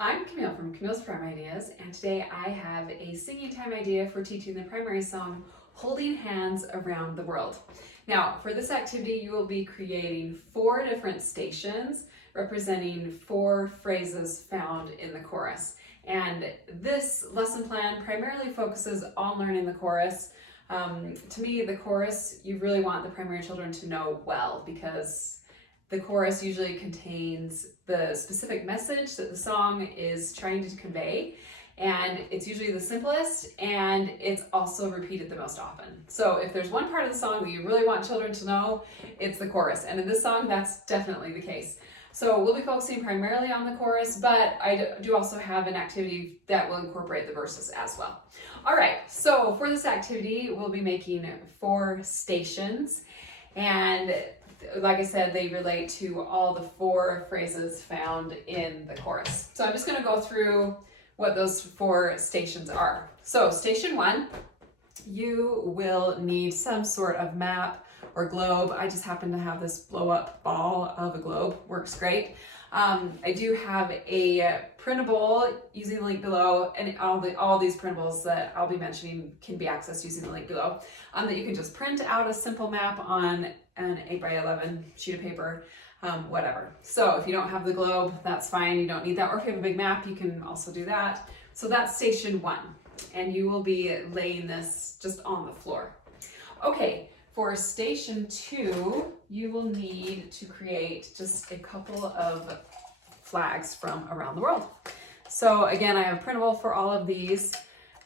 I'm Camille from Camille's Primary Ideas, and today I have a singing time idea for teaching the primary song Holding Hands Around the World. Now, for this activity, you will be creating 4 different stations representing 4 phrases found in the chorus. And this lesson plan primarily focuses on learning the chorus. To me, the chorus, you really want the primary children to know well, because the chorus usually contains the specific message that the song is trying to convey, and it's usually the simplest, and it's also repeated the most often. So if there's one part of the song that you really want children to know, it's the chorus, and in this song that's definitely the case. So we'll be focusing primarily on the chorus, but I do also have an activity that will incorporate the verses as well. All right, so for this activity, we'll be making 4 stations, and like I said, they relate to all the 4 phrases found in the chorus. So I'm just going to go through what those 4 stations are. So station 1, you will need some sort of map or globe. I just happen to have this blow up ball of a globe, works great. I do have a printable using the link below, and all these printables that I'll be mentioning can be accessed using the link below, that you can just print out a simple map on an 8x11 sheet of paper, whatever. So if you don't have the globe, that's fine, you don't need that. Or if you have a big map, you can also do that. So that's station 1, and you will be laying this just on the floor. Okay, for station 2, you will need to create just a couple of flags from around the world. So again, I have printable for all of these.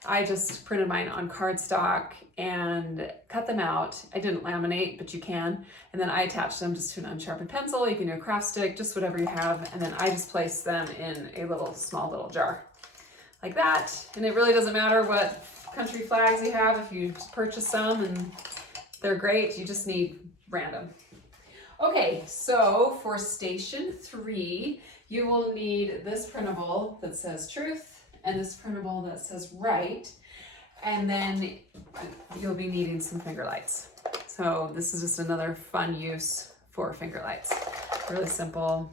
I just printed mine on cardstock and cut them out. I didn't laminate, but you can. And then I attached them just to an unsharpened pencil. You can do a craft stick, just whatever you have. And then I just placed them in a small little jar like that. And it really doesn't matter what country flags you have. If you purchase some and they're great, you just need random. Okay, so for station 3, you will need this printable that says truth and this printable that says right, and then you'll be needing some finger lights. So this is just another fun use for finger lights. Really simple.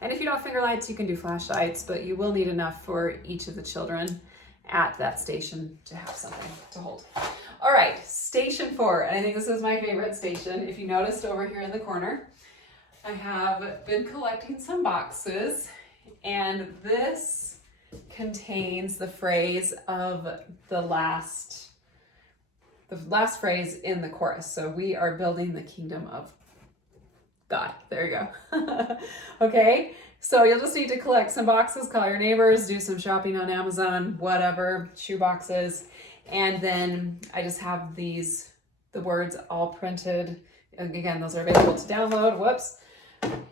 And if you don't have finger lights, you can do flashlights, but you will need enough for each of the children at that station to have something to hold. All right, station 4, and I think this is my favorite station. If you noticed over here in the corner, I have been collecting some boxes, and this contains the phrase of the last phrase in the chorus. So we are building the kingdom of God. There you go. Okay, so you'll just need to collect some boxes, call your neighbors, do some shopping on Amazon, whatever, shoe boxes. And then I just have the words all printed. Again, those are available to download, whoops.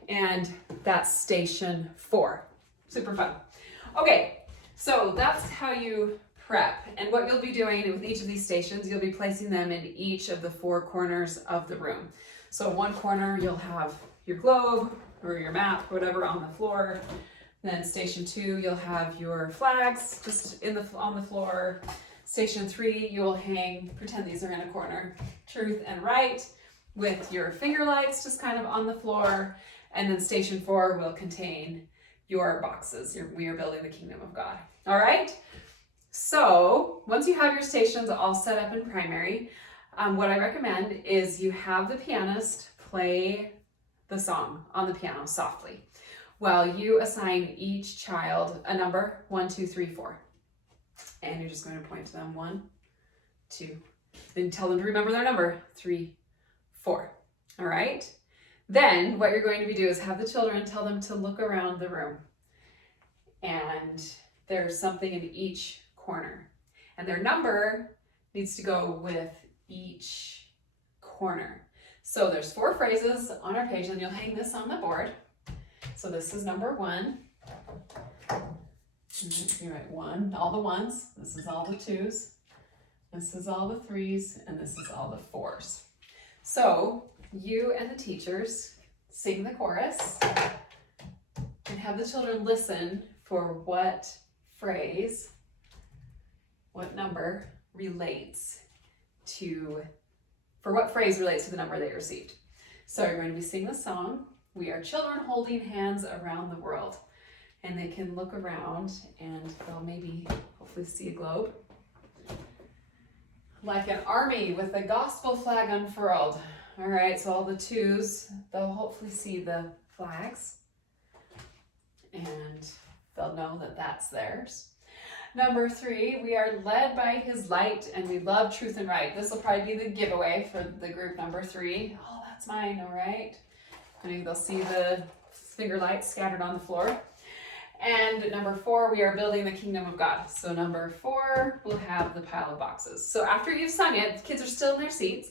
And that's station 4. Super fun. Okay, so that's how you prep. And what you'll be doing with each of these stations, you'll be placing them in each of the 4 corners of the room. So one corner, you'll have your globe or your map, whatever, on the floor. Then station 2, you'll have your flags just on the floor. Station 3, you'll pretend these are in a corner, truth and right, with your finger lights just kind of on the floor. And then station 4 will contain your boxes. We are building the kingdom of God. All right? So once you have your stations all set up in primary, what I recommend is you have the pianist play the song on the piano softly while you assign each child a number, 1, 2, 3, 4. And you're just going to point to them, 1, 2, then tell them to remember their number, 3, 4. All right? Then what you're going to do is have the children tell them to look around the room. And there's something in each corner. And their number needs to go with each corner. So there's 4 phrases on our page, and you'll hang this on the board. So this is number 1. You write 1, all the 1s. This is all the 2s. This is all the 3s, and this is all the 4s. So you and the teachers sing the chorus and have the children listen for what phrase, what number relates to the number they received. So you're going to be singing the song, We Are Children Holding Hands Around the World. and they can look around and they'll maybe hopefully see a globe. Like an army with the gospel flag unfurled. All right, so all the twos, they'll hopefully see the flags and they'll know that that's theirs. Number 3, we are led by his light and we love truth and right. This will probably be the giveaway for the group number 3. Oh, that's mine, all right. Maybe they'll see the finger lights scattered on the floor. And number 4, we are building the kingdom of God. So number 4 will have the pile of boxes. So after you've sung it, the kids are still in their seats.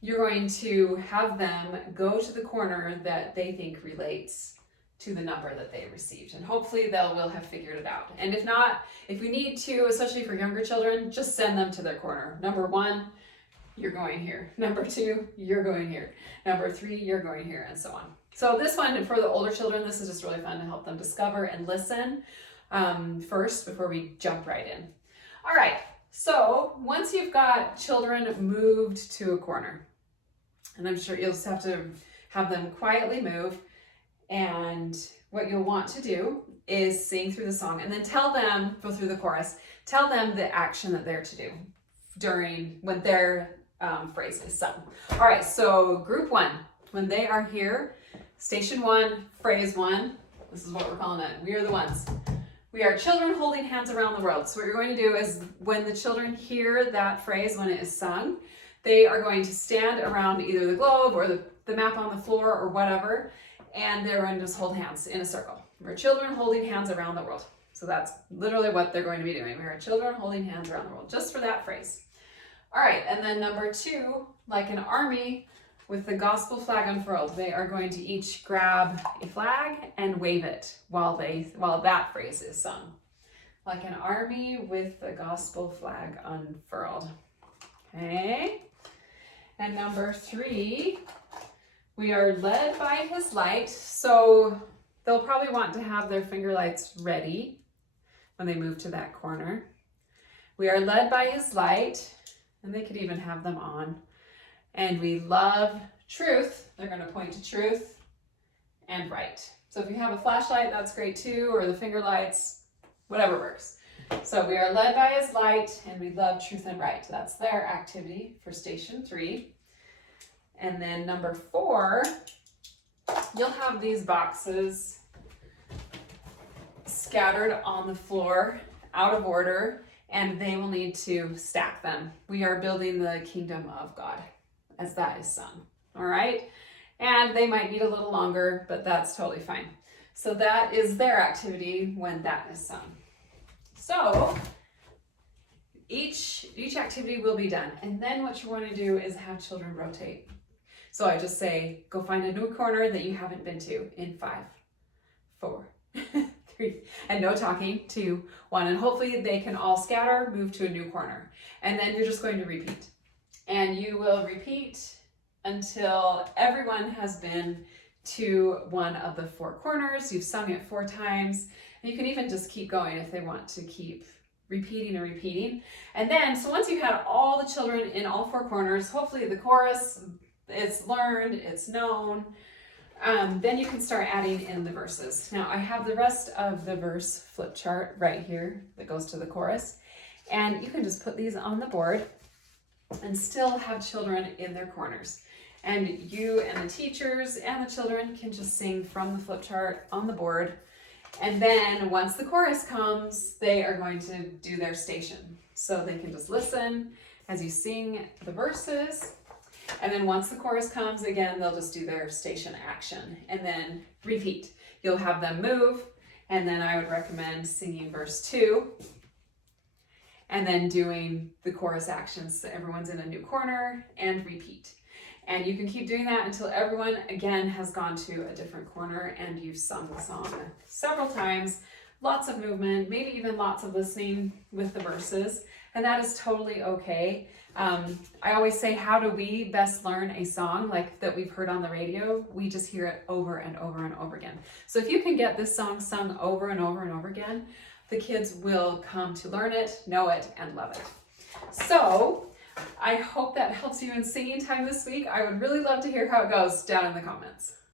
You're going to have them go to the corner that they think relates to the number that they received. And hopefully they will have figured it out. And if not, if we need to, especially for younger children, just send them to their corner. Number 1, you're going here. Number 2, you're going here. Number 3, you're going here, and so on. So this one, for the older children, this is just really fun to help them discover and listen first before we jump right in. All right, so once you've got children moved to a corner, and I'm sure you'll just have to have them quietly move, and what you'll want to do is sing through the song and then tell them, go through the chorus, tell them the action that they're to do during when their phrase is sung. All right, so group 1, when they are here, station 1, phrase 1, this is what we're calling it. We are the ones. We are children holding hands around the world. So what you're going to do is when the children hear that phrase, when it is sung, they are going to stand around either the globe or the map on the floor or whatever, and they're going to just hold hands in a circle. We're children holding hands around the world. So that's literally what they're going to be doing. We are children holding hands around the world, just for that phrase. All right, and then number 2, like an army with the gospel flag unfurled, they are going to each grab a flag and wave it while that phrase is sung. Like an army with the gospel flag unfurled. Okay. And number 3, we are led by his light. So they'll probably want to have their finger lights ready when they move to that corner. We are led by his light, and they could even have them on. And we love truth. They're going to point to truth and right. So if you have a flashlight, that's great too, or the finger lights, whatever works. So we are led by his light and we love truth and right. That's their activity for station 3. And then number 4, you'll have these boxes scattered on the floor out of order, and they will need to stack them. We are building the kingdom of God as that is sung. All right. And they might need a little longer, but that's totally fine. So that is their activity when that is sung. So each activity will be done. And then what you want to do is have children rotate. So I just say, go find a new corner that you haven't been to in 5, 4, 3, and no talking, 2, 1. And hopefully they can all scatter, move to a new corner. And then you're just going to repeat. And you will repeat until everyone has been to one of the 4 corners. You've sung it 4 times. And you can even just keep going if they want to keep repeating and repeating. And then, so once you had all the children in all 4 corners, hopefully the chorus, it's learned, it's known, then you can start adding in the verses. Now I have the rest of the verse flip chart right here that goes to the chorus. And you can just put these on the board and still have children in their corners. And you and the teachers and the children can just sing from the flip chart on the board. And then once the chorus comes, they are going to do their station. So they can just listen as you sing the verses. And then once the chorus comes, again, they'll just do their station action and then repeat. You'll have them move. And then I would recommend singing verse 2 and then doing the chorus actions. So everyone's in a new corner and repeat. And you can keep doing that until everyone, again, has gone to a different corner and you've sung the song several times. Lots of movement, maybe even lots of listening with the verses. And that is totally okay. I always say, how do we best learn a song like that we've heard on the radio? We just hear it over and over and over again. So if you can get this song sung over and over and over again, the kids will come to learn it, know it, and love it. So I hope that helps you in singing time this week. I would really love to hear how it goes down in the comments.